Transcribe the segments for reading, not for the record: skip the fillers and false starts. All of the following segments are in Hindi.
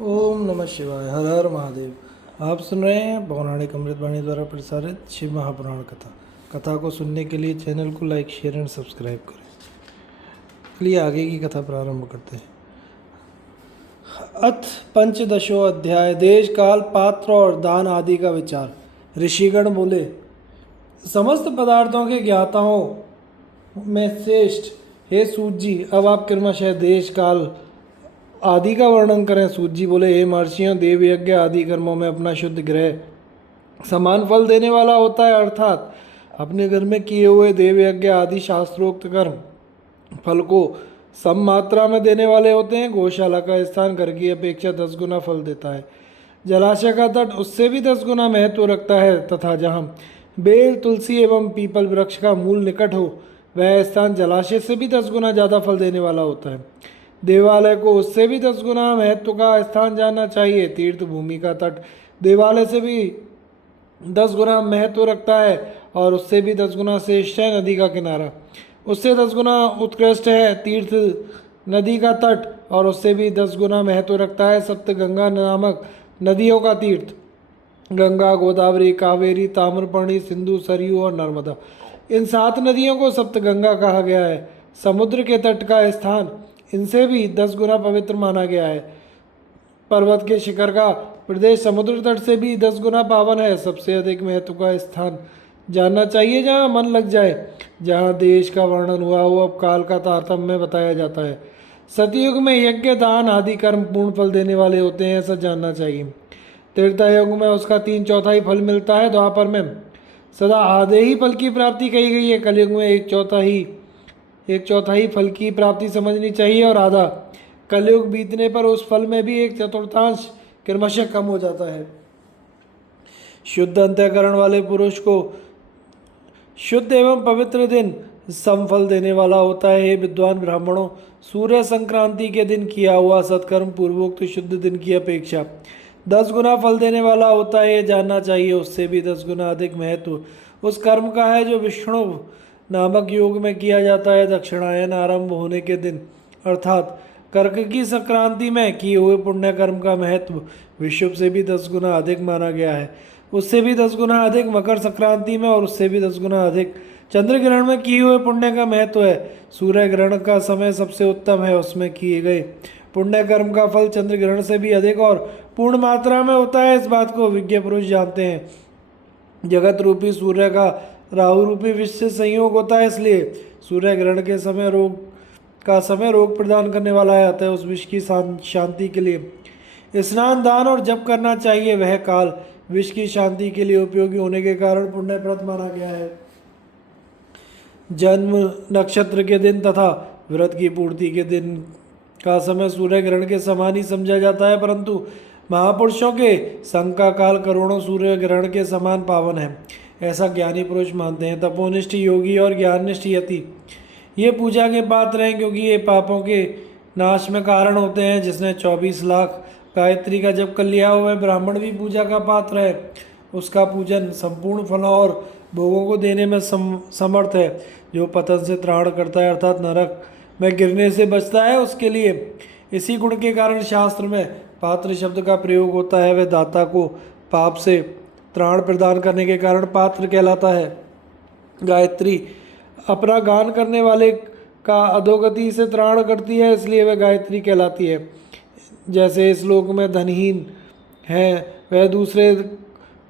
ओम नमः शिवाय। हर हर महादेव। आप सुन रहे हैं पौराणिक अमृतवाणी द्वारा प्रसारित शिव महापुराण कथा। कथा को सुनने के लिए चैनल को लाइक शेयर एंड सब्सक्राइब करें। चलिए आगे की कथा प्रारंभ करते हैं। अथ पंचदशो अध्याय। देश काल पात्र और दान आदि का विचार। ऋषिगण बोले, समस्त पदार्थों के ज्ञाताओं में श्रेष्ठ हे सूत जी, अब आप क्रमशः देश काल आदि का वर्णन करें। सूत जी बोले, हे महर्षियों, देव यज्ञ आदि कर्मों में अपना शुद्ध ग्रह समान फल देने वाला होता है, अर्थात अपने घर में किए हुए देव यज्ञ आदि शास्त्रोक्त कर्म फल को सम मात्रा में देने वाले होते हैं। गौशाला का स्थान घर की अपेक्षा 10 गुना फल देता है। जलाशय का तट उससे भी 10 गुना महत्व रखता है, तथा जहाँ बेल, तुलसी एवं पीपल वृक्ष का मूल निकट हो, वह स्थान जलाशय से भी 10 गुना ज़्यादा फल देने वाला होता है। देवालय को उससे भी 10 गुना महत्व का स्थान जानना चाहिए। तीर्थ भूमि का तट देवालय से भी 10 गुना महत्व रखता है और उससे भी 10 गुना श्रेष्ठ है नदी का किनारा। उससे 10 गुना उत्कृष्ट है तीर्थ नदी का तट और उससे भी 10 गुना महत्व रखता है सप्त गंगा नामक नदियों का तीर्थ। गंगा, गोदावरी, कावेरी, ताम्रपर्णी, सिंधु, सरयू और नर्मदा, इन 7 नदियों को सप्तगंगा कहा गया है। समुद्र के तट का स्थान इनसे भी 10 गुना पवित्र माना गया है। पर्वत के शिखर का प्रदेश समुद्र तट से भी 10 गुना पावन है। सबसे अधिक महत्व का स्थान जानना चाहिए जहाँ मन लग जाए, जहाँ देश का वर्णन हुआ हो। अब काल का तारतम्य बताया जाता है। सतयुग में यज्ञ, दान आदि कर्म पूर्ण फल देने वाले होते हैं, ऐसा जानना चाहिए। त्रेता युग में उसका 3/4 फल मिलता है। द्वापर में सदा आधे ही फल की प्राप्ति कही गई है। कलयुग में 1/4 फल की प्राप्ति समझनी चाहिए और आधा। कलयुग बीतने पर उस फल में भी 1/4 क्रमशः कम हो जाता है। शुद्ध अंतःकरण वाले पुरुष को शुद्ध एवं पवित्र दिन समफल देने वाला होता है। हे विद्वान ब्राह्मणों, सूर्य संक्रांति के दिन किया हुआ सत्कर्म पूर्वोक्त शुद्ध दिन की अपेक्षा 10 गुना फल देने वाला होता है, ये जानना चाहिए। उससे भी 10 गुना अधिक महत्व उस कर्म का है जो विष्णु नामक योग में किया जाता है। दक्षिणायन आरंभ होने के दिन अर्थात कर्क की संक्रांति में किए हुए पुण्य कर्म का महत्व विषुव से भी 10 गुना अधिक माना गया है। उससे भी 10 गुना अधिक मकर संक्रांति में और उससे भी 10 गुना अधिक चंद्र ग्रहण में किए हुए पुण्य का महत्व है। सूर्य ग्रहण का समय सबसे उत्तम है, उसमें किए गए पुण्य कर्म का फल चंद्र ग्रहण से भी अधिक और पूर्ण मात्रा में होता है। इस बात को विज्ञ पुरुष जानते हैं। जगत रूपी सूर्य का राहु रूपी विष से संयोग होता है, इसलिए सूर्य ग्रहण के समय रोग प्रदान करने वाला है। अतः उस विष की शांति के लिए स्नान, दान और जप करना चाहिए। वह काल विष की शांति के लिए उपयोगी होने के कारण पुण्यप्रद माना गया है। जन्म नक्षत्र के दिन तथा व्रत की पूर्ति के दिन का समय सूर्य ग्रहण के समान ही समझा जाता है, परंतु महापुरुषों के संग का काल करोड़ों सूर्य ग्रहण के समान पावन है, ऐसा ज्ञानी पुरुष मानते हैं। तपोनिष्ठ योगी और ज्ञाननिष्ठ यति ये पूजा के पात्र हैं, क्योंकि ये पापों के नाश में कारण होते हैं। जिसने 24 लाख गायत्री का जप कर लिया हो, वह ब्राह्मण भी पूजा का पात्र है। उसका पूजन संपूर्ण फलों और भोगों को देने में समर्थ है। जो पतन से त्राण करता है अर्थात नरक में गिरने से बचता है, उसके लिए इसी गुण के कारण शास्त्र में पात्र शब्द का प्रयोग होता है। वह दाता को पाप से त्राण प्रदान करने के कारण पात्र कहलाता है। गायत्री अपना गान करने वाले का अधोगति से त्राण करती है, इसलिए वह गायत्री कहलाती है। जैसे इस लोक में धनहीन है, वह दूसरे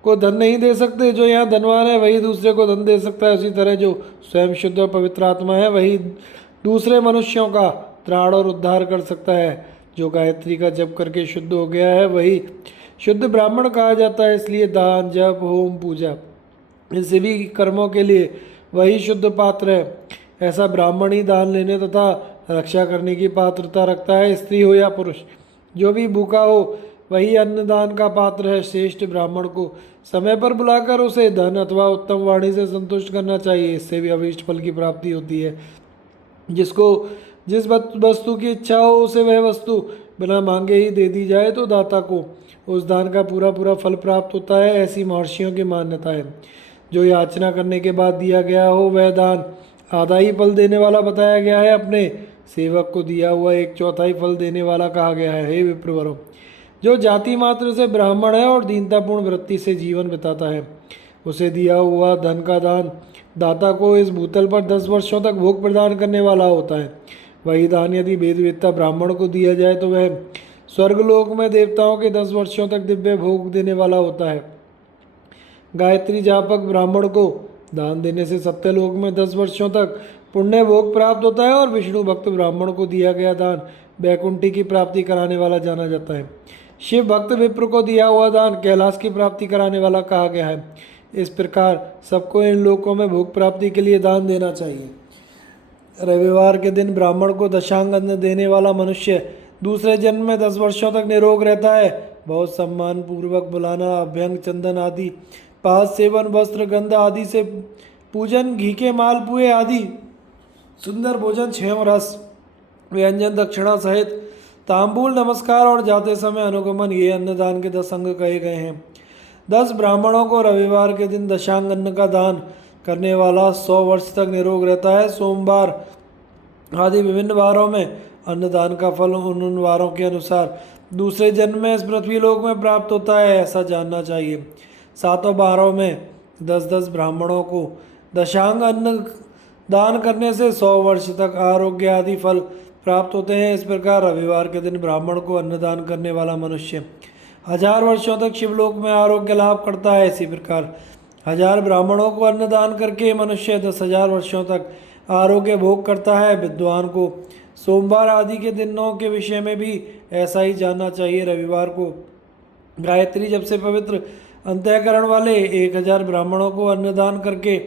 को धन नहीं दे सकते, जो यहाँ धनवान है वही दूसरे को धन दे सकता है। उसी तरह जो स्वयं शुद्ध और पवित्र आत्मा है, वही दूसरे मनुष्यों का त्राण और उद्धार कर सकता है। जो गायत्री का जप करके शुद्ध हो गया है, वही शुद्ध ब्राह्मण कहा जाता है। इसलिए दान, जप, होम, पूजा, इन सभी कर्मों के लिए वही शुद्ध पात्र है। ऐसा ब्राह्मण ही दान लेने तथा रक्षा करने की पात्रता रखता है, स्त्री हो या पुरुष। जो भी भूखा हो वही अन्नदान का पात्र है। श्रेष्ठ ब्राह्मण को समय पर बुलाकर उसे धन अथवा उत्तम वाणी से संतुष्ट करना चाहिए, इससे भी अभीष्ट फल की प्राप्ति होती है। जिसको जिस वस्तु की इच्छा हो, उसे वह वस्तु बिना मांगे ही दे दी जाए तो दाता को उस दान का पूरा पूरा फल प्राप्त होता है, ऐसी महर्षियों की मान्यता है। जो याचना करने के बाद दिया गया हो, वह दान आधा ही फल देने वाला बताया गया है। अपने सेवक को दिया हुआ 1/4 फल देने वाला कहा गया है। हे विप्रवरों, जो जाति मात्र से ब्राह्मण है और दीनतापूर्ण वृत्ति से जीवन बिताता है, उसे दिया हुआ धन का दान दाता को इस भूतल पर 10 वर्षों तक भोग प्रदान करने वाला होता है। वही दान यदि वेदवेत्ता ब्राह्मण को दिया जाए तो वह स्वर्गलोक में देवताओं के 10 वर्षों तक दिव्य भोग देने वाला होता है। गायत्री जापक ब्राह्मण को दान देने से सत्यलोक में 10 वर्षों तक पुण्य भोग प्राप्त होता है और विष्णु भक्त ब्राह्मण को दिया गया दान वैकुंठी की प्राप्ति कराने वाला जाना जाता है। शिव भक्त विप्र को दिया हुआ दान कैलाश की प्राप्ति कराने वाला कहा गया है। इस प्रकार सबको इन लोकों में भोग प्राप्ति के लिए दान देना चाहिए। रविवार के दिन ब्राह्मण को दशांग अन्न देने वाला मनुष्य दूसरे जन्म में 10 वर्षों तक निरोग रहता है। बहुत सम्मान पूर्वक बुलाना, अभ्यंग, चंदन आदि, पास सेवन, वस्त्र, गंध आदि से पूजन, घी के मालपुए आदि सुंदर भोजन, क्षेम रस व्यंजन, दक्षिणा सहित तांबूल, नमस्कार और जाते समय अनुगमन, ये अन्नदान के 10 अंग कहे गए हैं। 10 ब्राह्मणों को रविवार के दिन दशांग अन्न का दान करने वाला 100 वर्ष तक निरोग रहता है। सोमवार आदि विभिन्न वारों में अन्नदान का फल उन वारों के अनुसार दूसरे जन्म में इस पृथ्वी लोक में प्राप्त होता है, ऐसा जानना चाहिए। 7 वारों में 10-10 ब्राह्मणों को दशांग अन्न दान करने से 100 वर्ष तक आरोग्य आदि फल प्राप्त होते हैं। इस प्रकार रविवार के दिन ब्राह्मण को अन्नदान करने वाला मनुष्य 1000 वर्षों तक शिवलोक में आरोग्य लाभ करता है। इसी प्रकार 1000 ब्राह्मणों को अन्नदान करके मनुष्य 10,000 वर्षों तक आरोग्य भोग करता है। विद्वान को सोमवार आदि के दिनों के विषय में भी ऐसा ही जानना चाहिए। रविवार को गायत्री जप से पवित्र अंतःकरण वाले 1000 ब्राह्मणों को अन्नदान करके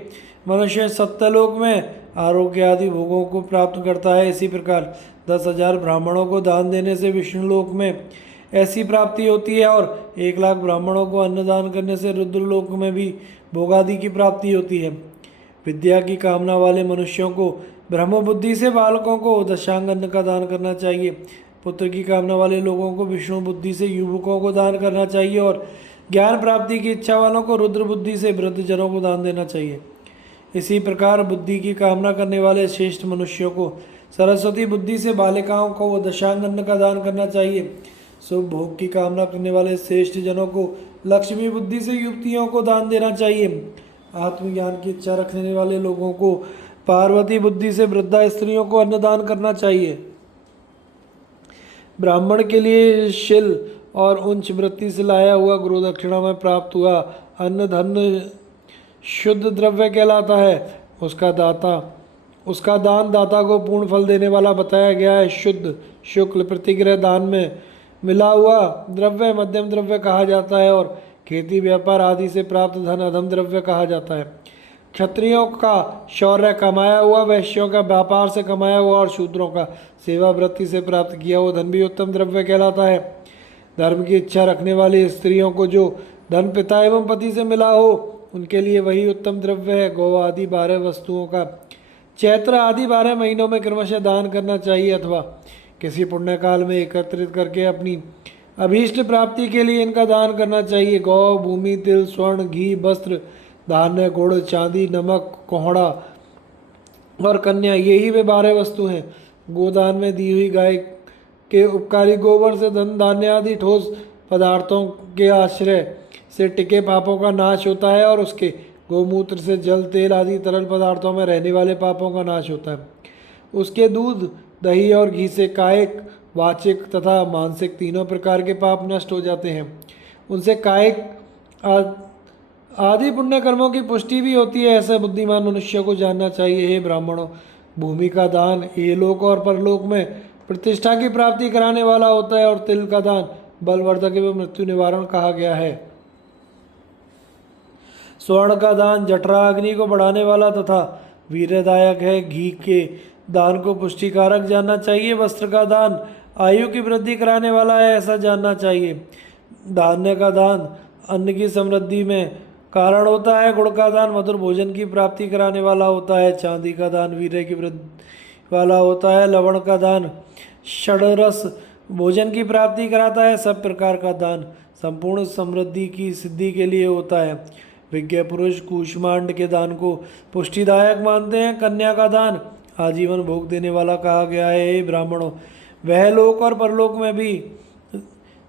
मनुष्य सत्यलोक में आरोग्य आदि भोगों को प्राप्त करता है। इसी प्रकार 10,000 ब्राह्मणों को दान देने से विष्णु लोक में ऐसी प्राप्ति होती है और 1,00,000 ब्राह्मणों को अन्नदान करने से रुद्रलोक में भी भोगादि की प्राप्ति होती है। विद्या की कामना वाले मनुष्यों को ब्रह्म बुद्धि से बालकों को दशांग अन्न का दान करना चाहिए। पुत्र की कामना वाले लोगों को विष्णु बुद्धि से युवकों को दान करना चाहिए और ज्ञान प्राप्ति की इच्छा वालों को रुद्र बुद्धि से वृद्धजनों को दान देना चाहिए। इसी प्रकार बुद्धि की कामना करने वाले श्रेष्ठ मनुष्यों को सरस्वती बुद्धि से बालिकाओं को दशांग अन्न का दान करना चाहिए। शुभ भोग की कामना करने वाले श्रेष्ठ जनों को लक्ष्मी बुद्धि से युवतियों को दान देना चाहिए। आत्मज्ञान की इच्छा रखने वाले लोगों को पार्वती बुद्धि से वृद्धा स्त्रियों को अन्नदान करना चाहिए। ब्राह्मण के लिए शिल और उच्च वृत्ति से लाया हुआ गुरु दक्षिणा में प्राप्त हुआ अन्न धन शुद्ध द्रव्य कहलाता है। उसका दान दाता को पूर्ण फल देने वाला बताया गया है। शुद्ध शुक्ल प्रतिग्रह दान में मिला हुआ द्रव्य मध्यम द्रव्य कहा जाता है और खेती व्यापार आदि से प्राप्त धन अधम द्रव्य कहा जाता है। क्षत्रियों का शौर्य कमाया हुआ, वैश्यों का व्यापार से कमाया हुआ और शूद्रों का सेवा वृत्ति से प्राप्त किया हुआ धन भी उत्तम द्रव्य कहलाता है। धर्म की इच्छा रखने वाली स्त्रियों को जो धन पिता एवं पति से मिला हो उनके लिए वही उत्तम द्रव्य है। गौ आदि 12 वस्तुओं का चैत्र आदि 12 महीनों में क्रमशः दान करना चाहिए अथवा किसी पुण्य काल में एकत्रित करके अपनी अभीष्ट प्राप्ति के लिए इनका दान करना चाहिए। गौ, भूमि, तिल, स्वर्ण, घी, वस्त्र, धान्य, गुड़, चांदी, नमक, कोहड़ा और कन्या, यही वे 12 वस्तु हैं। गोदान में दी हुई गाय के उपकारी गोबर से धन धान्य आदि ठोस पदार्थों के आश्रय से टिके पापों का नाश होता है और उसके गोमूत्र से जल, तेल आदि तरल पदार्थों में रहने वाले पापों का नाश होता है। उसके दूध, दही और घी से कायिक, वाचिक तथा मानसिक तीनों प्रकार के पाप नष्ट हो जाते हैं। उनसे कायिक आदि पुण्य कर्मों की पुष्टि भी होती है। ऐसे बुद्धिमान मनुष्य को जानना चाहिए। हे ब्राह्मणों, भूमि का दान इहलोक और परलोक में प्रतिष्ठा की प्राप्ति कराने वाला होता है और तिल का दान बलवर्धक एवं मृत्यु निवारण कहा गया है। स्वर्ण का दान जठरा अग्नि को बढ़ाने वाला तथा वीर्यदायक है। घी के दान को पुष्टिकारक जानना चाहिए। वस्त्र का दान आयु की वृद्धि कराने वाला है, ऐसा जानना चाहिए। धान्य का दान अन्न की समृद्धि में कारण होता है। गुड़ का दान मधुर भोजन की प्राप्ति कराने वाला होता है। चांदी का दान वीर्य की वृद्धि वाला होता है। लवण का दान षडरस भोजन की प्राप्ति कराता है। सब प्रकार का दान संपूर्ण समृद्धि की सिद्धि के लिए होता है। विज्ञ पुरुष कूष्मांड के दान को पुष्टिदायक मानते हैं। कन्या का दान आजीवन भोग देने वाला कहा गया है। हे ब्राह्मणों, वह लोक और परलोक में भी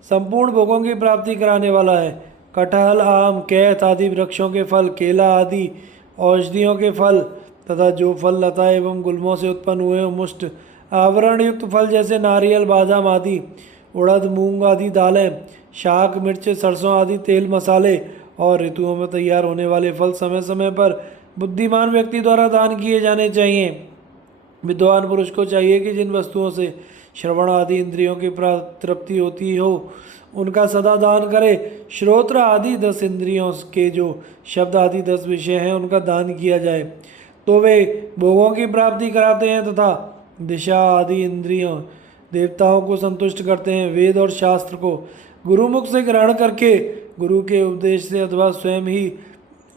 संपूर्ण भोगों की प्राप्ति कराने वाला है। कटहल, आम, कैथ आदि वृक्षों के फल, केला आदि औषधियों के फल तथा जो फल लता एवं गुल्मों से उत्पन्न हुए मुष्ट आवरण युक्त फल जैसे नारियल, बादाम आदि, उड़द, मूंग आदि दालें, शाक, मिर्च, सरसों आदि तेल, मसाले और ऋतुओं में तैयार होने वाले फल समय समय पर बुद्धिमान व्यक्ति द्वारा दान किए जाने चाहिए। विद्वान पुरुष को चाहिए कि जिन वस्तुओं से श्रवण आदि इंद्रियों की तृप्ति होती हो उनका सदा दान करे। श्रोत्र आदि 10 इंद्रियों के जो शब्द आदि 10 विषय हैं उनका दान किया जाए तो वे भोगों की प्राप्ति कराते हैं तथा दिशा आदि इंद्रियों देवताओं को संतुष्ट करते हैं। वेद और शास्त्र को गुरुमुख से ग्रहण करके गुरु के उपदेश से अथवा स्वयं ही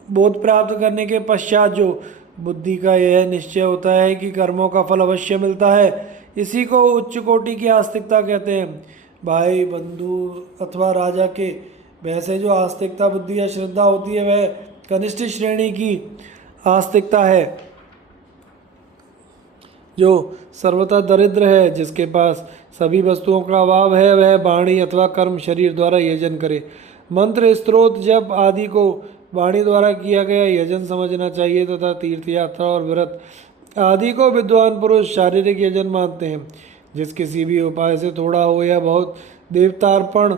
बोध प्राप्त करने के पश्चात जो बुद्धि का यह निश्चय होता है कि कर्मों का फल अवश्य मिलता है, इसी को उच्च कोटि की आस्तिकता कहते हैं। भाई, बंधु अथवा राजा के वैसे जो आस्तिकता बुद्धि या श्रद्धा होती है वह कनिष्ठ श्रेणी की आस्तिकता है जो सर्वथा दरिद्र है। जिसके पास सभी वस्तुओं का अभाव है वह वाणी अथवा कर्म शरीर द्वारा यजन करे। मंत्र, स्त्रोत, जप आदि को वाणी द्वारा किया गया यजन समझना चाहिए तथा तीर्थ यात्रा और व्रत आदि को विद्वान पुरुष शारीरिक यजन मानते हैं। जिस किसी भी उपाय से थोड़ा हो या बहुत देवतार्पण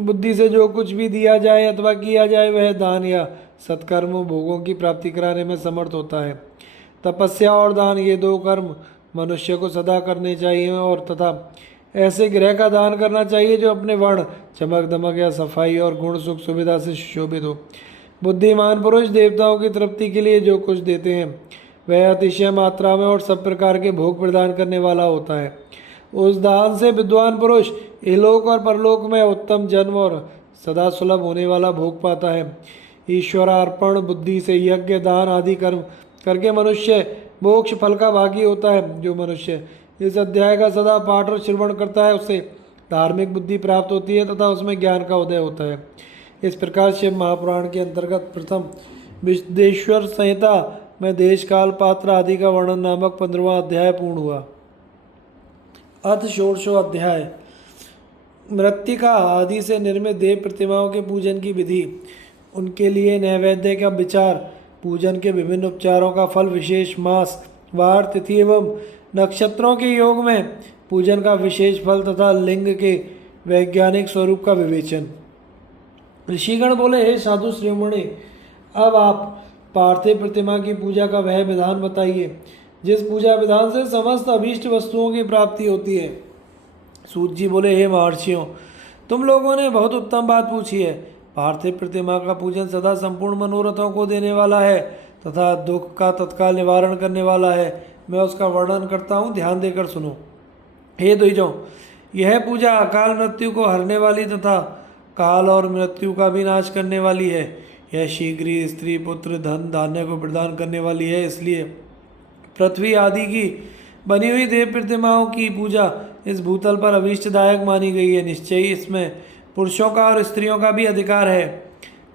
बुद्धि से जो कुछ भी दिया जाए अथवा किया जाए वह दान या सत्कर्म भोगों की प्राप्ति कराने में समर्थ होता है। तपस्या और दान ये 2 कर्म मनुष्य को सदा करने चाहिए और तथा ऐसे गृह का दान करना चाहिए जो अपने वर्ण, चमक दमक या सफाई और गुण सुख सुविधा से सुशोभित हो। बुद्धिमान पुरुष देवताओं की तृप्ति के लिए जो कुछ देते हैं वह अतिशय मात्रा में और सब प्रकार के भोग प्रदान करने वाला होता है। उस दान से विद्वान पुरुष इहलोक और परलोक में उत्तम जन्म और सदा सुलभ होने वाला भोग पाता है। ईश्वरार्पण बुद्धि से यज्ञ, दान आदि कर्म करके मनुष्य मोक्ष फल का भागी होता है। जो मनुष्य इस अध्याय का सदा पाठ और श्रवण करता है उसे धार्मिक बुद्धि प्राप्त होती है तथा उसमें ज्ञान का उदय होता है। इस प्रकार शिव महापुराण के अंतर्गत प्रथम विश्वेश्वर संहिता में देश काल पात्र आदि का वर्णन नामक 15वां अध्याय पूर्ण हुआ। अथ षोडशो अध्याय मृत्तिका आदि से निर्मित देव प्रतिमाओं के पूजन की विधि, उनके लिए नैवेद्य का विचार, पूजन के विभिन्न उपचारों का फल, विशेष मास, वार, तिथि एवं नक्षत्रों के योग में पूजन का विशेष फल तथा लिंग के वैज्ञानिक स्वरूप का विवेचन। ऋषिगण बोले, हे साधु श्रीमुनि, अब आप पार्थिव प्रतिमा की पूजा का वह विधान बताइए जिस पूजा विधान से समस्त अभीष्ट वस्तुओं की प्राप्ति होती है। सूत जी बोले, हे महर्षियों, तुम लोगों ने बहुत उत्तम बात पूछी है। पार्थिव प्रतिमा का पूजन सदा संपूर्ण मनोरथों को देने वाला है तथा दुख का तत्काल निवारण करने वाला है। मैं उसका वर्णन करता हूँ, ध्यान देकर सुनो। हे द्विजों, यह पूजा अकाल मृत्यु को हरने वाली तथा काल और मृत्यु का भी नाश करने वाली है। यह शीघ्र ही स्त्री, पुत्र, धन, धान्य को प्रदान करने वाली है। इसलिए पृथ्वी आदि की बनी हुई देव प्रतिमाओं की पूजा इस भूतल पर अभीष्टदायक मानी गई है। निश्चय ही इसमें पुरुषों का और स्त्रियों का भी अधिकार है।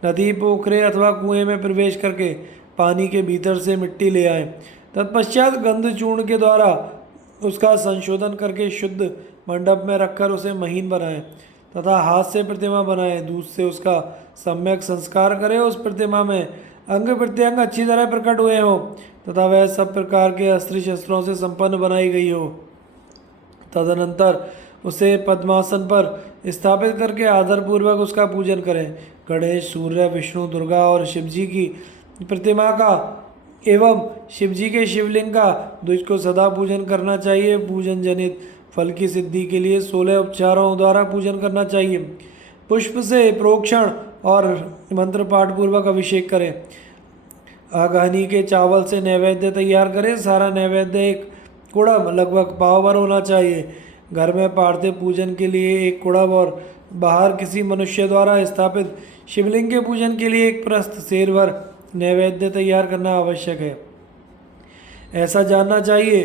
नदी, पोखरे अथवा कुएं में प्रवेश करके पानी के भीतर से मिट्टी ले आए, तत्पश्चात गंध चूर्ण के द्वारा उसका संशोधन करके शुद्ध मंडप में रखकर उसे महीन बनाएं तथा हाथ से प्रतिमा बनाएं। दूध से उसका सम्यक संस्कार करें। उस प्रतिमा में अंग प्रत्यंग अच्छी तरह प्रकट हुए हों तथा वह सब प्रकार के अस्त्र शस्त्रों से संपन्न बनाई गई हो। तदनंतर उसे पद्मासन पर स्थापित करके आदरपूर्वक उसका पूजन करें। गणेश, सूर्य, विष्णु, दुर्गा और शिवजी की प्रतिमा का एवं शिवजी के शिवलिंग का द्विज को सदा पूजन करना चाहिए। पूजन जनित फल की सिद्धि के लिए 16 उपचारों द्वारा पूजन करना चाहिए। पुष्प से प्रोक्षण और मंत्र पाठ पूर्वक अभिषेक करें। आगानी के चावल से नैवेद्य तैयार करें। सारा नैवेद्य एक कुड़म लगभग पाव भर होना चाहिए। घर में पार्थिव पूजन के लिए एक कुड़म और बाहर किसी मनुष्य द्वारा स्थापित शिवलिंग के पूजन के लिए एक प्रस्थ शेर भर नैवेद्य तैयार करना आवश्यक है। ऐसा जानना चाहिए,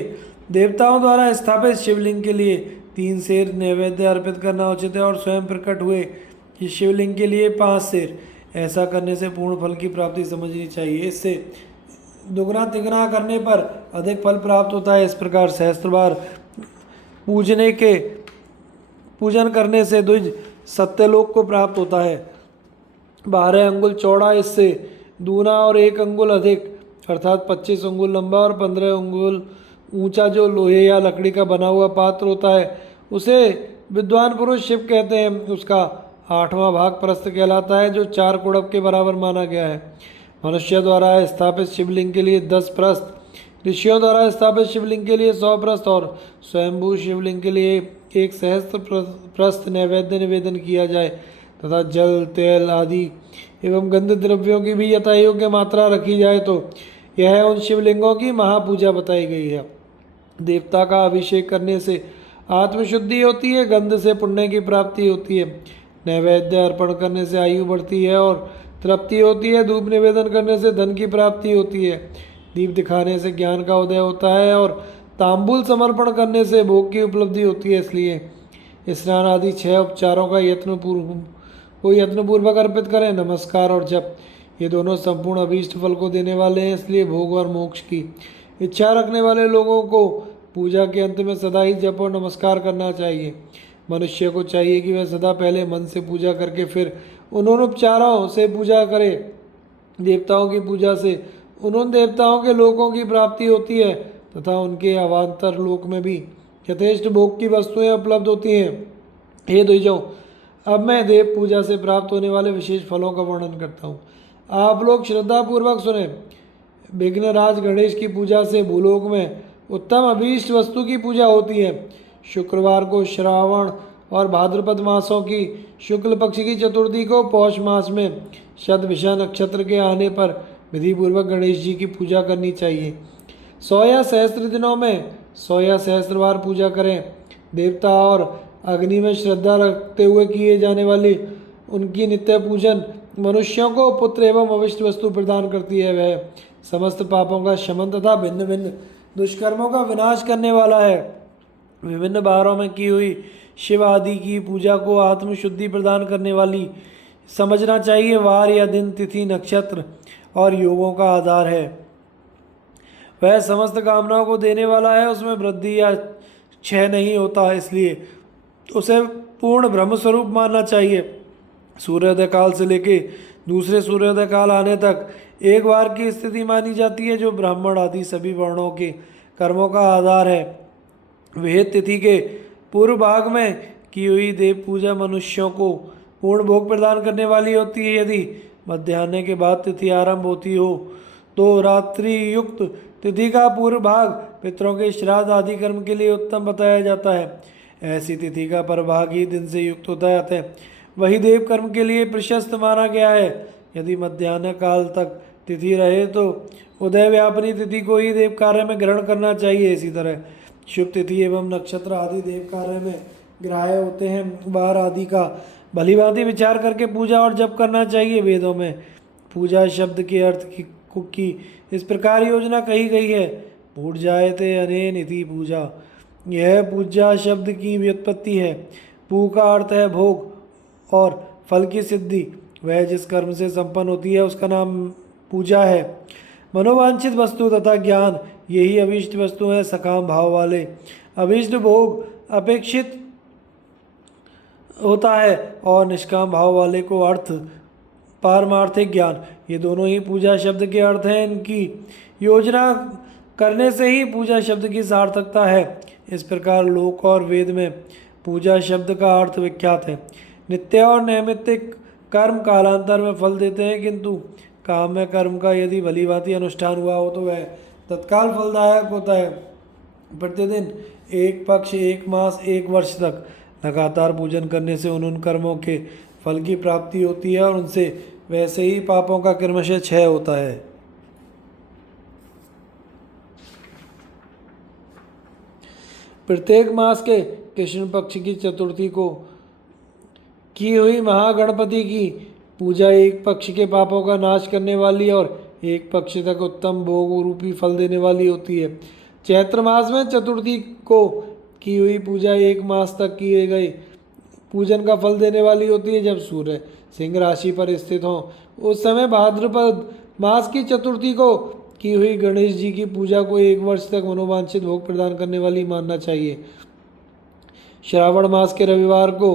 देवताओं द्वारा स्थापित शिवलिंग के लिए 3 शेर नैवेद्य अर्पित करना उचित है और स्वयं प्रकट हुए इस शिवलिंग के लिए 5 शेर। ऐसा करने से पूर्ण फल की प्राप्ति समझनी चाहिए। इससे दुगना तिगना करने पर अधिक फल प्राप्त होता है। इस प्रकार सहस्त्र बार पूजन करने से द्विज सत्यलोक को प्राप्त होता है। 12 अंगुल चौड़ा, इससे दूना और 1 अंगुल अधिक अर्थात 25 अंगुल लंबा और 15 अंगुल ऊंचा जो लोहे या लकड़ी का बना हुआ पात्र होता है उसे विद्वान पुरुष शिव कहते हैं। उसका 8वां भाग प्रस्थ कहलाता है जो 4 कुड़ब के बराबर माना गया है। मनुष्य द्वारा स्थापित शिवलिंग के लिए 10 प्रस्थ, ऋषियों द्वारा स्थापित शिवलिंग के लिए 100 प्रस्थ और स्वयंभू शिवलिंग के लिए 1 सहस्त्र प्रस्थ नैवेद्य निवेदन किया जाए तथा जल, तेल आदि एवं गंध द्रव्यों की भी यथायोग्य मात्रा रखी जाए तो यह उन शिवलिंगों की महापूजा बताई गई है। देवता का अभिषेक करने से आत्मशुद्धि होती है, गंध से पुण्य की प्राप्ति होती है, नैवेद्य अर्पण करने से आयु बढ़ती है और तृप्ति होती है, धूप निवेदन करने से धन की प्राप्ति होती है, दीप दिखाने से ज्ञान का उदय होता है और तांबुल समर्पण करने से भोग की उपलब्धि होती है। इसलिए स्नान आदि 6 उपचारों का यत्नपूर्वक अर्पित करें। नमस्कार और जप ये दोनों संपूर्ण अभीष्ट फल को देने वाले हैं, इसलिए भोग और मोक्ष की इच्छा रखने वाले लोगों को पूजा के अंत में सदा ही जप और नमस्कार करना चाहिए। मनुष्य को चाहिए कि वह सदा पहले मन से पूजा करके फिर उन्होंने उपचारों से पूजा करे। देवताओं की पूजा से उन्होंने देवताओं के लोकों की प्राप्ति होती है तथा उनके अवान्तर लोक में भी यथेष्ट भोग की वस्तुएं उपलब्ध होती हैं। हे द्विजों, अब मैं देव पूजा से प्राप्त होने वाले विशेष फलों का वर्णन करता हूँ। आप लोग श्रद्धापूर्वक सुने। विघ्नराज गणेश की पूजा से भूलोक में उत्तम अभीष्ट वस्तु की पूजा होती है। शुक्रवार को श्रावण और भाद्रपद मासों की शुक्ल पक्ष की चतुर्थी को पौष मास में शतभिषा नक्षत्र के आने पर विधिपूर्वक गणेश जी की पूजा करनी चाहिए। 100 या सहस्त्र दिनों में 100 या सहस्त्र बार पूजा करें। देवता और अग्नि में श्रद्धा रखते हुए किए जाने वाली उनकी नित्य पूजन मनुष्यों को पुत्र एवं अविष्ट वस्तु प्रदान करती है। वह समस्त पापों का शमन तथा भिन्न भिन्न दुष्कर्मों का विनाश करने वाला है। विभिन्न बारों में की हुई शिव आदि की पूजा को आत्मशुद्धि प्रदान करने वाली समझना चाहिए। वार या दिन, तिथि, नक्षत्र और योगों का आधार है। वह समस्त कामनाओं को देने वाला है, उसमें वृद्धि या क्षय नहीं होता, इसलिए उसे पूर्ण ब्रह्म स्वरूप मानना चाहिए। सूर्योदय काल से लेके दूसरे सूर्योदय काल आने तक एक बार की स्थिति मानी जाती है जो ब्राह्मण आदि सभी वर्णों के कर्मों का आधार है। वेद तिथि के पूर्व भाग में की हुई देव पूजा मनुष्यों को पूर्ण भोग प्रदान करने वाली होती है। यदि मध्याह्न के बाद तिथि आरंभ होती हो तो रात्रि युक्त तिथि का पूर्व भाग पितरों के श्राद्ध आदि कर्म के लिए उत्तम बताया जाता है। ऐसी तिथि का परभाग ही दिन से युक्त होता है, अतः वही देव कर्म के लिए प्रशस्त माना गया है। यदि मध्याह्न काल तक तिथि रहे तो उदय व्यापनी तिथि को ही देव कार्य में ग्रहण करना चाहिए। इसी तरह शुभ तिथि एवं नक्षत्र आदि देव कार्य में ग्राह्य होते हैं। बार आदि का भली भांति विचार करके पूजा और जप करना चाहिए। वेदों में पूजा शब्द के अर्थ की इस प्रकार योजना कही गई है। पूज्यायते अनेन इति पूजा। यह पूजा शब्द की व्युत्पत्ति है। पू का अर्थ है भोग और फल की सिद्धि। वह जिस कर्म से संपन्न होती है उसका नाम पूजा है। मनोवांछित वस्तु तथा ज्ञान यही अभीष्ट वस्तु हैं। सकाम भाव वाले अभीष्ट भोग अपेक्षित होता है और निष्काम भाव वाले को अर्थ पारमार्थिक ज्ञान, ये दोनों ही पूजा शब्द के अर्थ हैं। इनकी योजना करने से ही पूजा शब्द की सार्थकता है। इस प्रकार लोक और वेद में पूजा शब्द का अर्थ विख्यात है। नित्य और नैमित्तिक कर्म कालांतर में फल देते हैं, किंतु काम्य कर्म का यदि भली भांति अनुष्ठान हुआ हो तो वह तत्काल फलदायक होता है। प्रतिदिन एक पक्ष, एक मास, एक वर्ष तक लगातार पूजन करने से उन कर्मों के फल की प्राप्ति होती है और उनसे वैसे ही पापों का क्रमशः क्षय होता है। प्रत्येक मास के कृष्ण पक्ष की चतुर्थी को की हुई महागणपति की पूजा एक पक्ष के पापों का नाश करने वाली और एक पक्ष तक उत्तम भोग रूपी फल देने वाली होती है। चैत्र मास में चतुर्थी को की हुई पूजा एक मास तक किए गए पूजन का फल देने वाली होती है। जब सूर्य सिंह राशि पर स्थित हो उस समय भाद्रपद मास की चतुर्थी को की हुई गणेश जी की पूजा को एक वर्ष तक मनोवांछित भोग प्रदान करने वाली मानना चाहिए। श्रावण मास के रविवार को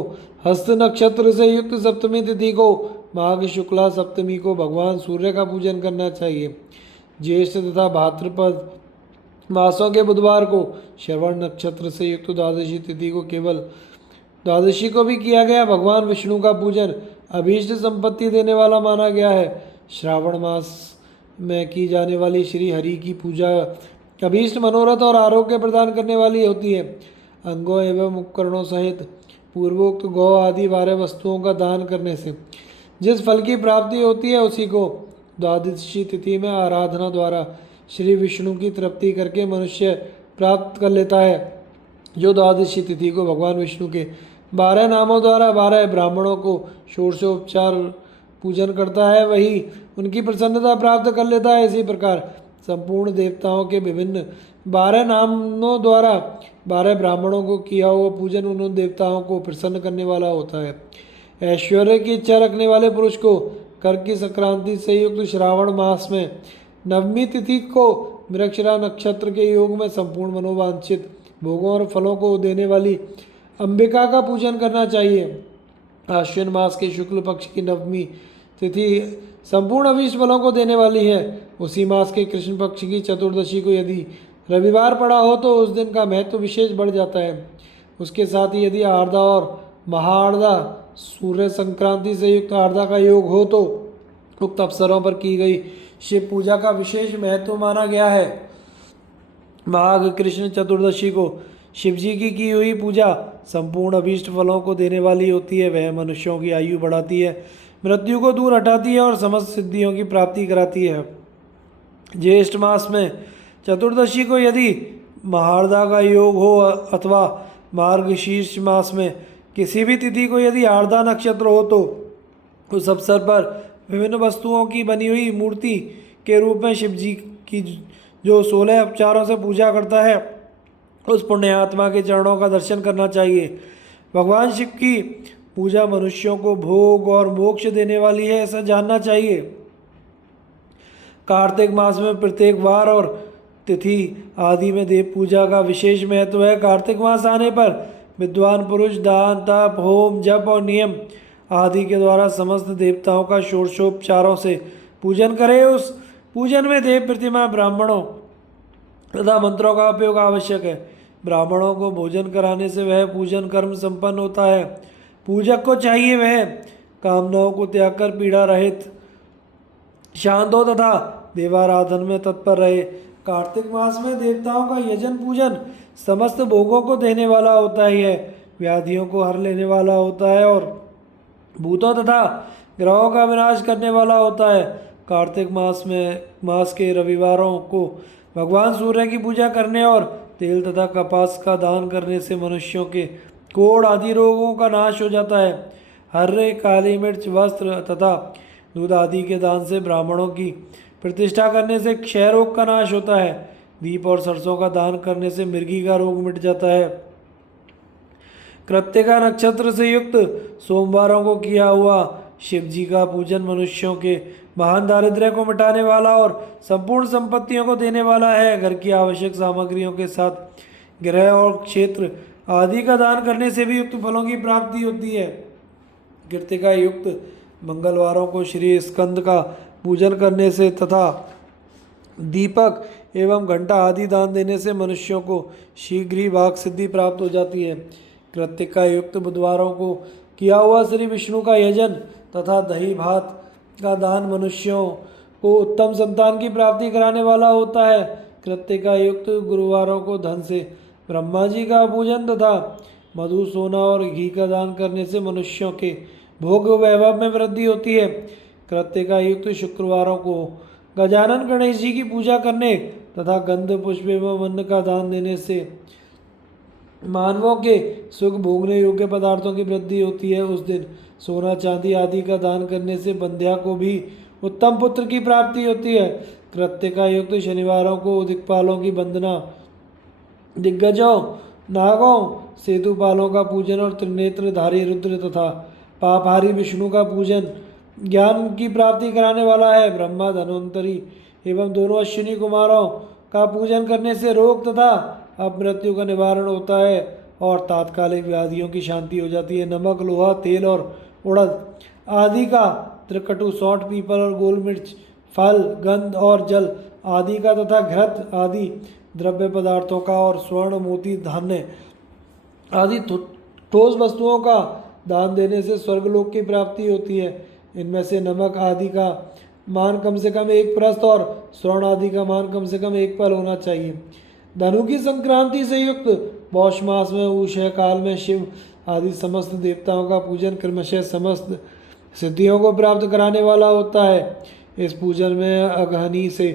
हस्त नक्षत्र से युक्त सप्तमी तिथि को माघ शुक्ला सप्तमी को भगवान सूर्य का पूजन करना चाहिए। ज्येष्ठ तथा भाद्रपद मासों के बुधवार को श्रवण नक्षत्र से युक्त द्वादशी तिथि को केवल द्वादशी को भी किया गया भगवान विष्णु का पूजन अभीष्ट संपत्ति देने वाला माना गया है। श्रावण मास में की जाने वाली श्री हरि की पूजा अभीष्ट मनोरथ और आरोग्य प्रदान करने वाली होती है। अंगों एवं उपकरणों सहित पूर्वोक्त गौ आदि 12 वस्तुओं का दान करने से जिस फल की प्राप्ति होती है उसी को द्वादशी तिथि में आराधना द्वारा श्री विष्णु की तृप्ति करके मनुष्य प्राप्त कर लेता है। जो द्वादशी तिथि को भगवान विष्णु के 12 नामों द्वारा 12 ब्राह्मणों को षोडशोपचार पूजन करता है वही उनकी प्रसन्नता प्राप्त कर लेता है। इसी प्रकार संपूर्ण देवताओं के विभिन्न 12 नामों द्वारा 12 ब्राह्मणों को किया हुआ पूजन उन देवताओं को प्रसन्न करने वाला होता है। ऐश्वर्य की इच्छा रखने वाले पुरुष को कर्क की संक्रांति से युक्त श्रावण मास में नवमी तिथि को मृगशिरा नक्षत्र के योग में संपूर्ण मनोवांछित भोगों और फलों को देने वाली अंबिका का पूजन करना चाहिए। आश्विन मास के शुक्ल पक्ष की नवमी तिथि संपूर्ण अभीष्ट फलों को देने वाली है। उसी मास के कृष्ण पक्ष की चतुर्दशी को यदि रविवार पड़ा हो तो उस दिन का महत्व विशेष बढ़ जाता है। उसके साथ ही यदि आर्द्रा और महाआर्द्रा सूर्य संक्रांति से युक्त आर्द्रा का योग हो तो उक्त अवसरों पर की गई शिव पूजा का विशेष महत्व माना गया है। माघ कृष्ण चतुर्दशी को शिव जी की हुई पूजा संपूर्ण अभीष्ट फलों को देने वाली होती है। वह मनुष्यों की आयु बढ़ाती है, मृत्यु को दूर हटाती है और समस्त सिद्धियों की प्राप्ति कराती है। ज्येष्ठ मास में चतुर्दशी को यदि महार्दा का योग हो अथवा मार्गशीर्ष मास में किसी भी तिथि को यदि आर्द्रा नक्षत्र हो तो उस अवसर पर विभिन्न वस्तुओं की बनी हुई मूर्ति के रूप में शिव जी की जो 16 उपचारों से पूजा करता है उस पुण्य आत्मा के चरणों का दर्शन करना चाहिए। भगवान शिव की पूजा मनुष्यों को भोग और मोक्ष देने वाली है ऐसा जानना चाहिए। कार्तिक मास में प्रत्येक वार और तिथि आदि में देव पूजा का विशेष महत्व है। कार्तिक मास आने पर विद्वान पुरुष दान तप होम जप और नियम आदि के द्वारा समस्त देवताओं का षोडशोपचारों से पूजन करे। उस पूजन में देव प्रतिमा ब्राह्मणों तथा मंत्रों का उपयोग आवश्यक है। ब्राह्मणों को भोजन कराने से वह पूजन कर्म संपन्न होता है। पूजक को चाहिए वह कामनाओं को त्याग कर पीड़ा रहित शांत हो तथा देवाराधन में तत्पर रहे। कार्तिक मास में देवताओं का यजन पूजन समस्त भोगों को देने वाला होता ही है, व्याधियों को हर लेने वाला होता है और भूतों तथा ग्रहों का विनाश करने वाला होता है। कार्तिक मास के रविवारों को भगवान सूर्य की पूजा करने और तेल तथा कपास का दान करने से मनुष्यों के कोढ़ आदि रोगों का नाश हो जाता है। हर्रे काली मिर्च वस्त्र तथा दूध आदि के दान से ब्राह्मणों की प्रतिष्ठा करने से क्षय रोग का नाश होता है। दीप और सरसों का दान करने से मिर्गी का रोग मिट जाता है। कृत्तिका नक्षत्र से युक्त सोमवारों को किया हुआ शिव जी का पूजन मनुष्यों के महान दारिद्र्य को मिटाने वाला और संपूर्ण संपत्तियों को देने वाला है। घर की आवश्यक सामग्रियों के साथ गृह और क्षेत्र आदि का दान करने से भी युक्त फलों की प्राप्ति होती है। कृत्तिका युक्त मंगलवारों को श्री स्कंद का पूजन करने से तथा दीपक एवं घंटा आदि दान देने से मनुष्यों को शीघ्र ही वाक सिद्धि प्राप्त हो जाती है। कृत्तिका युक्त बुधवारों को किया हुआ श्री विष्णु का यजन तथा दही भात का दान मनुष्यों को उत्तम संतान की प्राप्ति कराने वाला होता है। कृत्तिका युक्त गुरुवारों को धन से ब्रह्मा जी का पूजन तथा मधु सोना और घी का दान करने से मनुष्यों के भोग वैभव में वृद्धि होती है। कृत्तिका युक्त शुक्रवारों को गजानन गणेश जी की पूजा करने तथा गंध पुष्प एवं अन्न का दान देने से मानवों के सुख भोगने योग्य पदार्थों की वृद्धि होती है। उस दिन सोना चांदी आदि का दान करने से बंध्या को भी उत्तम पुत्र की प्राप्ति होती है। कृत्तिका युक्त शनिवारों को दिक्पालों की वंदना, दिग्गजों, नागों, सेतुपालों का पूजन और त्रिनेत्रधारी रुद्र तथा पापहारी विष्णु का पूजन ज्ञान की प्राप्ति कराने वाला है। ब्रह्मा धन्वंतरी एवं दोनों अश्विनी कुमारों का पूजन करने से रोग तथा अपमृत्यु का निवारण होता है और तात्कालिक व्याधियों की शांति हो जाती है। नमक, लोहा, तेल और उड़द आदि का, त्रिकटु, सौंठ, पीपल और गोल मिर्च, फल, गंध और जल आदि का तथा घृत आदि द्रव्य पदार्थों का और स्वर्ण, मोती, धान्य आदि ठोस वस्तुओं का दान देने से स्वर्गलोक की प्राप्ति होती है। इनमें से नमक आदि का मान कम से कम 1 प्रस्थ और स्वर्ण आदि का मान कम से कम 1 पल होना चाहिए। धनु की संक्रांति से युक्त पौष मास में उषय काल में शिव आदि समस्त देवताओं का पूजन क्रमशः समस्त सिद्धियों को प्राप्त कराने वाला होता है। इस पूजन में अगहनी से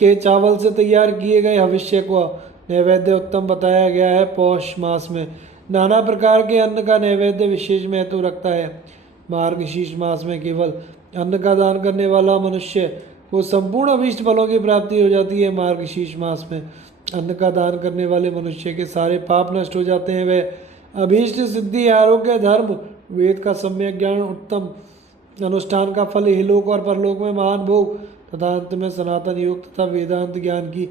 के चावल से तैयार किए गए भविष्य को नैवेद्य उत्तम बताया गया है। पौष मास में नाना प्रकार के अन्न का नैवेद्य विशेष महत्व रखता है। मार्गशीर्ष मास में केवल अन्न का दान करने वाला मनुष्य को संपूर्ण अभीष्ट फलों की प्राप्ति हो जाती है। मार्गशीर्ष मास में अन्न का दान करने वाले मनुष्य के सारे पाप नष्ट हो जाते हैं। वह अभीष्ट सिद्धि, आरोग्य, धर्म, वेद का सम्यक ज्ञान, उत्तम अनुष्ठान का फल, इहलोक और परलोक में महान भोग तथा अंत में सनातन योग तथा वेदांत ज्ञान की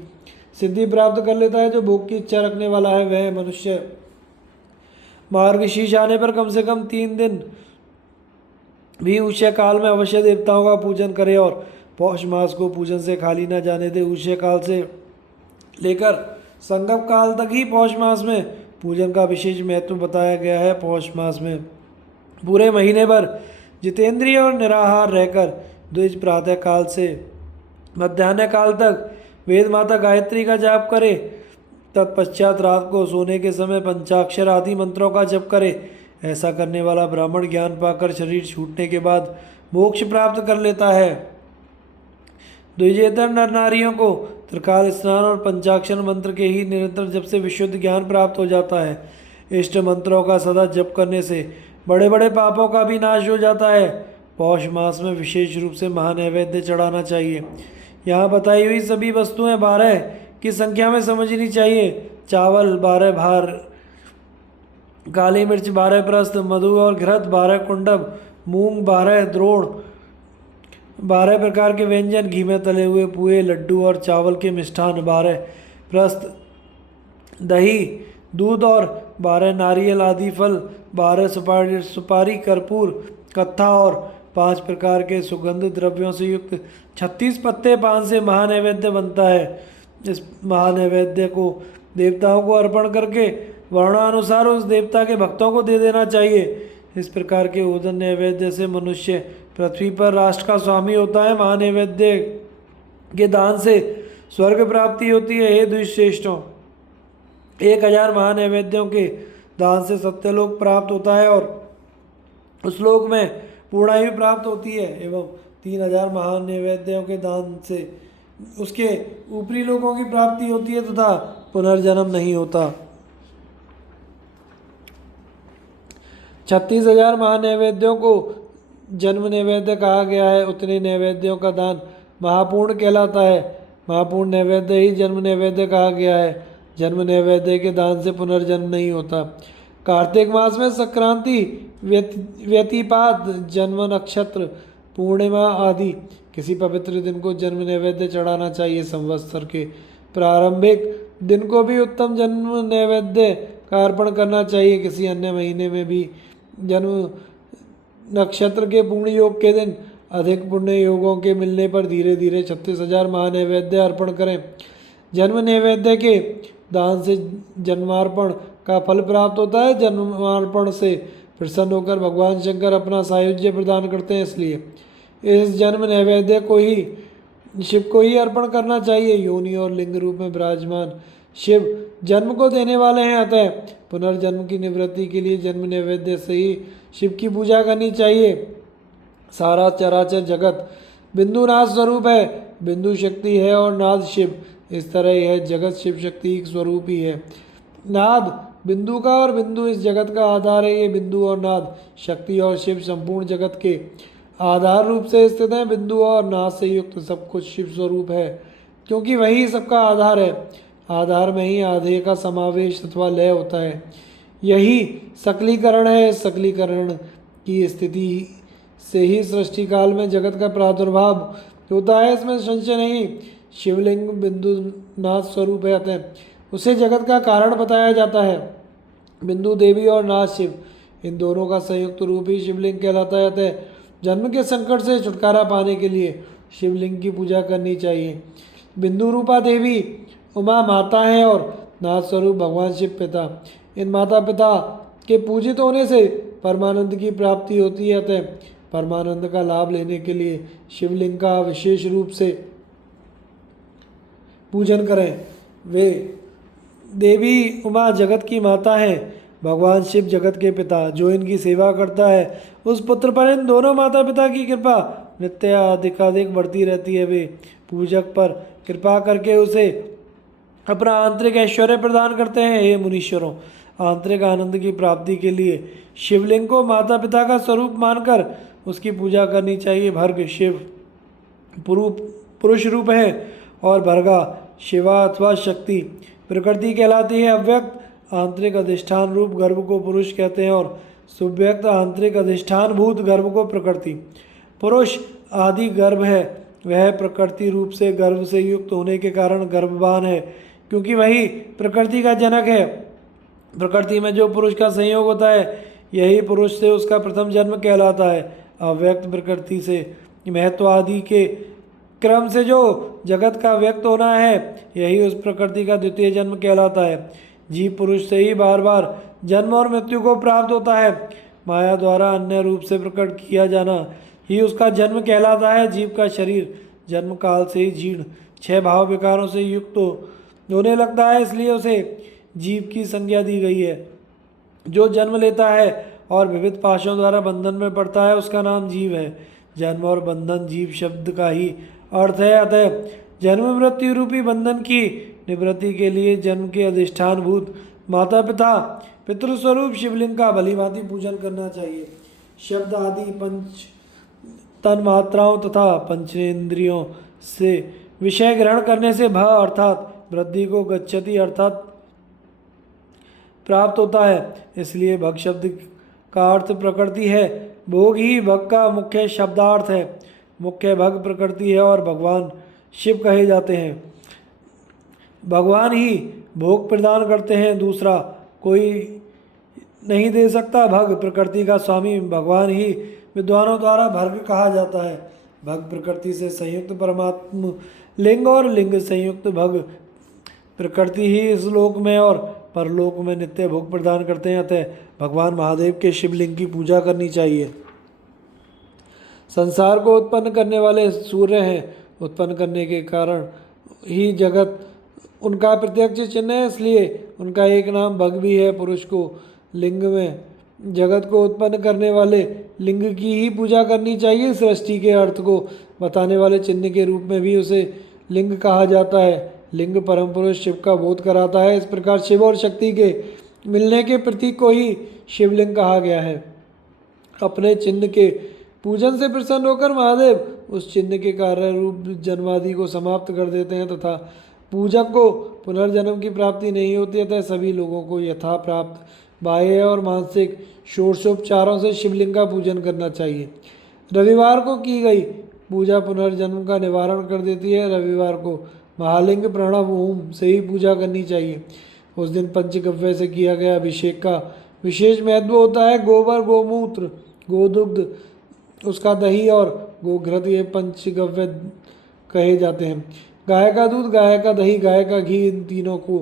सिद्धि प्राप्त कर लेता है। जो भोग की इच्छा रखने वाला है वह मनुष्य मार्गशीर्ष आने पर कम से कम 3 दिन भी उषय काल में अवश्य देवताओं का पूजन करे और पौष मास को पूजन से खाली न जाने दे। उषय काल से लेकर संगम काल तक ही पौष मास में पूजन का विशेष महत्व बताया गया है। पौष मास में पूरे महीने भर जितेंद्रिय और निराहार रहकर द्विज प्रातः काल से मध्याह्न काल तक वेद माता गायत्री का जाप करे। तत्पश्चात रात को सोने के समय पंचाक्षर आदि मंत्रों का जप करे। ऐसा करने वाला ब्राह्मण ज्ञान पाकर शरीर छूटने के बाद मोक्ष प्राप्त कर लेता है। द्विजेतर नर नारियों को त्रिकाल स्नान और पंचाक्षर मंत्र के ही निरंतर जप से विशुद्ध ज्ञान प्राप्त हो जाता है। इष्ट मंत्रों का सदा जप करने से बड़े बड़े पापों का भी नाश हो जाता है। पौष मास में विशेष रूप से महानैवेद्य चढ़ाना चाहिए। यहाँ बताई हुई सभी वस्तुएं 12 की संख्या में समझनी चाहिए। चावल 12 भार, काली मिर्च 12 प्रस्थ, मधु और घृत 12 कुंडब, मूंग 12 द्रोण, 12 प्रकार के व्यंजन, घी में तले हुए पुए, लड्डू और चावल के मिष्ठान 12 प्रस्थ, दही, दूध और 12 नारियल आदि फल, 12 सुपारी, कर्पूर, कत्था और 5 प्रकार के सुगंध द्रव्यों से युक्त 36 पत्ते पान से महानैवेद्य बनता है। इस महानैवेद्य को देवताओं को अर्पण करके वर्णानुसार उस देवता के भक्तों को दे देना चाहिए। इस प्रकार के ओदन नैवेद्य से मनुष्य पृथ्वी पर राष्ट्र का स्वामी होता है। महानैवेद्य के दान से स्वर्ग प्राप्ति होती है। हे द्विश्रेष्ठों, 1000 महानैवेद्यों के दान से सत्यलोक प्राप्त होता है और उस लोक में पूर्णायु प्राप्त होती है। एवं 3000 महानैवेद्यों के दान से उसके ऊपरी लोकों की प्राप्ति होती है तथा पुनर्जन्म नहीं होता। 36,000 महानैवेद्यों को जन्म नैवेद्य कहा गया है। उतने नैवेद्यों का दान महापूर्ण कहलाता है। महापूर्ण नैवेद्य ही जन्म नैवेद्य कहा गया है। जन्म नैवेद्य के दान से पुनर्जन्म नहीं होता। कार्तिक मास में संक्रांति, व्यतिपात, जन्म नक्षत्र, पूर्णिमा आदि किसी पवित्र दिन को जन्म नैवेद्य चढ़ाना चाहिए। संवत्सर के प्रारंभिक दिन को भी उत्तम जन्म नैवेद्य का अर्पण करना चाहिए। किसी अन्य महीने में भी जन्म नक्षत्र के पूर्ण योग के दिन अधिक पुण्य योगों के मिलने पर धीरे धीरे 36,000 महानैवेद्य अर्पण करें। जन्म नैवेद्य के दान से जन्मार्पण का फल प्राप्त होता है। जन्मार्पण से प्रसन्न होकर भगवान शंकर अपना सायुज्य प्रदान करते हैं। इसलिए इस जन्म नैवेद्य को ही शिव को ही अर्पण करना चाहिए। योनि और लिंग रूप में विराजमान शिव जन्म को देने वाले हैं, अतः पुनर्जन्म की निवृत्ति के लिए जन्म नैवेद्य से ही शिव की पूजा करनी चाहिए। सारा चराचर जगत बिंदु नाद स्वरूप है। बिंदु शक्ति है और नाद शिव। इस तरह यह जगत शिव शक्ति एक स्वरूप ही है। नाद बिंदु का और बिंदु इस जगत का आधार है। ये बिंदु और नाद, शक्ति और शिव संपूर्ण जगत के आधार रूप से स्थित हैं। बिंदु और नाद से युक्त सब कुछ शिव स्वरूप है, क्योंकि वही सबका आधार है। आधार में ही आधेय का समावेश अथवा लय होता है। यही सकलीकरण है। सकलीकरण की स्थिति से ही सृष्टि काल में जगत का प्रादुर्भाव होता है, इसमें संशय नहीं। शिवलिंग बिंदु नाद स्वरूप है, अतः उसे जगत का कारण बताया जाता है। बिंदु देवी और नाथ शिव, इन दोनों का संयुक्त रूप ही शिवलिंग कहलाता है। अतः जन्म के संकट से छुटकारा पाने के लिए शिवलिंग की पूजा करनी चाहिए। बिंदु रूपा देवी उमा माता है और नाथ स्वरूप भगवान शिव पिता। इन माता पिता के पूजित होने से परमानंद की प्राप्ति होती है। अतः परमानंद का लाभ लेने के लिए शिवलिंग का विशेष रूप से पूजन करें। वे देवी उमा जगत की माता है, भगवान शिव जगत के पिता। जो इनकी सेवा करता है उस पुत्र पर इन दोनों माता पिता की कृपा नित्य अधिकाधिक बढ़ती रहती है। वे पूजक पर कृपा करके उसे अपना आंतरिक ऐश्वर्य प्रदान करते हैं। हे मुनीश्वरों, आंतरिक आनंद की प्राप्ति के लिए शिवलिंग को माता पिता का स्वरूप मानकर उसकी पूजा करनी चाहिए। भर्ग शिव पुरुष रूप है और भर्गा शिवा अथवा शक्ति प्रकृति कहलाती है। अव्यक्त आंतरिक अधिष्ठान रूप गर्भ को पुरुष कहते हैं और सुव्यक्त आंतरिक अधिष्ठान भूत गर्भ को प्रकृति। पुरुष आदि गर्भ है, वह प्रकृति रूप से गर्भ से युक्त होने के कारण गर्भवान है, क्योंकि वही प्रकृति का जनक है। प्रकृति में जो पुरुष का संयोग होता है यही पुरुष से उसका प्रथम जन्म कहलाता है। अव्यक्त प्रकृति से महत्व आदि के क्रम से जो जगत का व्यक्त होना है यही उस प्रकृति का द्वितीय जन्म कहलाता है। जीव पुरुष से ही बार बार जन्म और मृत्यु को प्राप्त होता है। माया द्वारा अन्य रूप से प्रकट किया जाना ही उसका जन्म कहलाता है। जीव का शरीर जन्म काल से ही जीर्ण 6 भाव विकारों से युक्त होने लगता है, इसलिए उसे जीव की संज्ञा दी गई है। जो जन्म लेता है और विविध पाशों द्वारा बंधन में पड़ता है उसका नाम जीव है। जन्म और बंधन जीव शब्द का ही अर्थ है। अतः जन्म मृत्यु रूपी बंधन की निवृत्ति के लिए जन्म के अधिष्ठान भूत माता पिता पितृस्वरूप शिवलिंग का भलीभांति पूजन करना चाहिए। शब्द आदि पंच तन मात्राओं तथा पंचेंद्रियों से विषय ग्रहण करने से भ अर्थात वृद्धि को गच्छति अर्थात प्राप्त होता है। इसलिए भग शब्द का अर्थ प्रकृति है। भोग ही भग का मुख्य शब्दार्थ है। मुख्य भग प्रकृति है और भगवान शिव कहे जाते हैं। भगवान ही भोग प्रदान करते हैं, दूसरा कोई नहीं दे सकता। भग प्रकृति का स्वामी भगवान ही विद्वानों द्वारा भर्ग कहा जाता है। भग प्रकृति से संयुक्त परमात्म लिंग और लिंग संयुक्त भग प्रकृति ही इस लोक में और परलोक में नित्य भोग प्रदान करते हैं। अतः भगवान महादेव के शिवलिंग की पूजा करनी चाहिए। संसार को उत्पन्न करने वाले सूर्य हैं, उत्पन्न करने के कारण ही जगत उनका प्रत्यक्ष चिन्ह है, इसलिए उनका एक नाम भग भी है। पुरुष को लिंग में जगत को उत्पन्न करने वाले लिंग की ही पूजा करनी चाहिए। सृष्टि के अर्थ को बताने वाले चिन्ह के रूप में भी उसे लिंग कहा जाता है। लिंग परम पुरुष शिव का बोध कराता है। इस प्रकार शिव और शक्ति के मिलने के प्रतीक को ही शिवलिंग कहा गया है। अपने चिन्ह के पूजन से प्रसन्न होकर महादेव उस चिन्ह के कार्य रूप जन्मादि को समाप्त कर देते हैं तथा पूजक को पुनर्जन्म की प्राप्ति नहीं होती। अतः सभी लोगों को यथा प्राप्त बाह्य और मानसिक षोडशोपचारों से शिवलिंग का पूजन करना चाहिए। रविवार को की गई पूजा पुनर्जन्म का निवारण कर देती है। रविवार को महालिंग प्रणव ओम से ही पूजा करनी चाहिए। उस दिन पंचगव्य से किया गया अभिषेक का विशेष महत्व होता है। गोबर, गोमूत्र, गोदुग्ध, उसका दही और गोघृत ये पंचगव्य कहे जाते हैं। गाय का दूध, गाय का दही, गाय का घी, इन तीनों को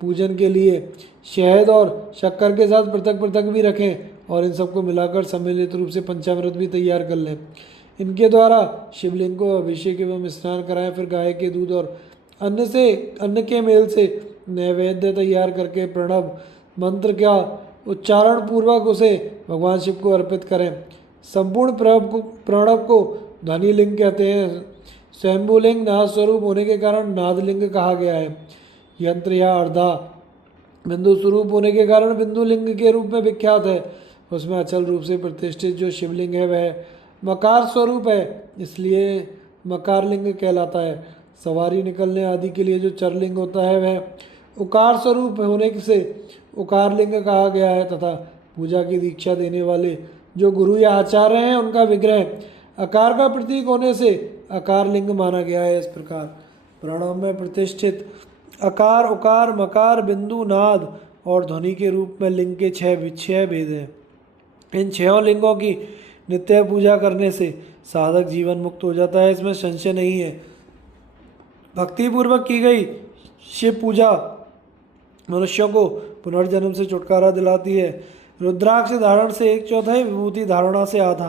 पूजन के लिए शहद और शक्कर के साथ पृथक पृथक भी रखें और इन सबको मिलाकर सम्मिलित रूप से पंचामृत भी तैयार कर लें। इनके द्वारा शिवलिंग को अभिषेक एवं स्नान कराएं। फिर गाय के दूध और अन्न के मेल से नैवेद्य तैयार करके प्रणव मंत्र का उच्चारण पूर्वक उसे भगवान शिव को अर्पित करें। संपूर्ण प्रणव को ध्वनि लिंग कहते हैं। स्वयंभूलिंग नाद स्वरूप होने के कारण नादलिंग कहा गया है। यंत्र या अर्धा बिंदु स्वरूप होने के कारण बिंदु लिंग के रूप में विख्यात है। उसमें अचल रूप से प्रतिष्ठित जो शिवलिंग है वह मकार स्वरूप है, इसलिए मकार लिंग कहलाता है। सवारी निकलने आदि के लिए जो चरलिंग होता है वह उकार स्वरूप होने से उकार लिंग कहा गया है तथा पूजा की दीक्षा देने वाले जो गुरु या आचार्य हैं उनका विग्रह आकार का प्रतीक होने से आकार लिंग माना गया है। इस प्रकार प्रणव में प्रतिष्ठित अकार, उकार, मकार, बिंदु, नाद और ध्वनि के रूप में लिंग के 6 भेद हैं। इन 6 लिंगों की नित्य पूजा करने से साधक जीवन मुक्त हो जाता है, इसमें संशय नहीं है। भक्ति पूर्वक की गई शिव पूजा मनुष्यों को पुनर्जन्म से छुटकारा दिलाती है। रुद्राक्ष धारण से 1/4, विभूति धारणा से आधा,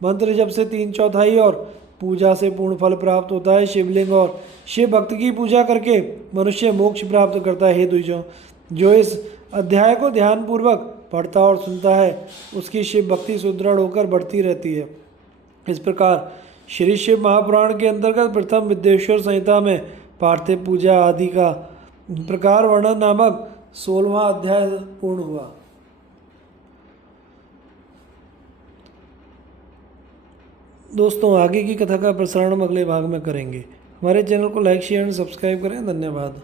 मंत्र जप से 3/4 और पूजा से पूर्ण फल प्राप्त होता है। शिवलिंग और शिव भक्त की पूजा करके मनुष्य मोक्ष प्राप्त करता है। हे द्विजों, जो इस अध्याय को ध्यान पूर्वक पढ़ता और सुनता है उसकी शिव भक्ति सुदृढ़ होकर बढ़ती रहती है। इस प्रकार श्री शिव महापुराण के अंतर्गत प्रथम विद्येश्वर संहिता में पार्थिव पूजा आदि का प्रकार वर्णन नामक 16वां अध्याय पूर्ण हुआ। दोस्तों, आगे की कथा का प्रसारण हम अगले भाग में करेंगे। हमारे चैनल को लाइक शेयर एंड सब्सक्राइब करें। धन्यवाद।